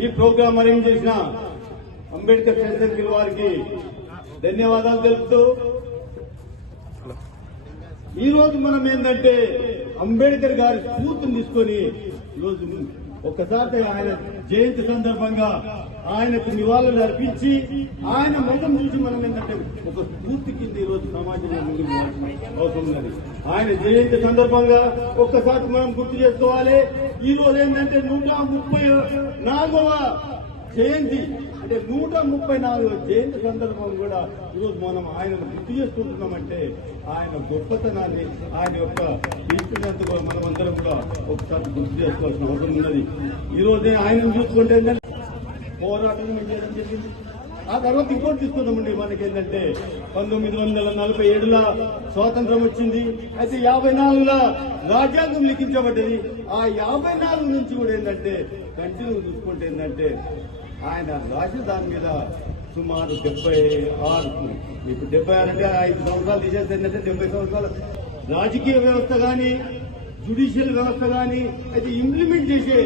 ఈ programme arrange చేసిన Ambedkar friend circle వారికి ధన్యవాదాలు తెలుపుతూ ఈ రోజు మనం ఏంటంటే అంబేద్కర్ గారి స్ఫూర్తిని తీసుకొని ఈరోజు ఒక్కసారి ఆయన జయంతి సందర్భంగా ఆయనకు నివాళులు అర్పించి ఆయన ముఖం చూసి మనం ఏంటంటే ఒక స్ఫూర్తి కింద ఈరోజు రోజు సమాజంలో ముందుకు అవసరం ఉన్నది. ఆయన జయంతి సందర్భంగా ఒక్కసారి మనం గుర్తు చేసుకోవాలి. ఈ రోజు ఏంటంటే నూట ముప్పై నాలుగవ జయంతి అంటే నూట ముప్పై నాలుగు జయంతి సందర్భం కూడా ఈరోజు మనం ఆయన గుర్తు చేసుకుంటున్నామంటే ఆయన గొప్పతనాన్ని ఆయన యొక్క తీసుకున్నందుకు మనమందరం కూడా ఒకసారి గుర్తు చేసుకోవాల్సిన అవసరం ఉన్నది. ఈరోజే ఆయనను ఆయన చూసుకుంటే పోరాటం చేయడం జరిగింది? ఆ తర్వాత ఇంకోటి తీసుకున్నామండి మనకి ఏంటంటే పంతొమ్మిది వందల నలభై ఏడుల స్వాతంత్రం వచ్చింది. అయితే యాభై నాలుగుల రాజ్యాంగం లిఖించబడ్డది. ఆ యాభై నాలుగు నుంచి కూడా ఏంటంటే కంటిన్యూ చూసుకుంటే ఏంటంటే ఆయన రాజధాని దాని మీద సుమారు డెబ్బై ఆరు ఇప్పుడు డెబ్బై ఆరు అంటే ఐదు సంవత్సరాలు తీసేస్తే ఏంటంటే డెబ్బై సంవత్సరాలు. రాజకీయ వ్యవస్థ కానీ జుడిషియల్ వ్యవస్థ కానీ అయితే ఇంప్లిమెంట్ చేసే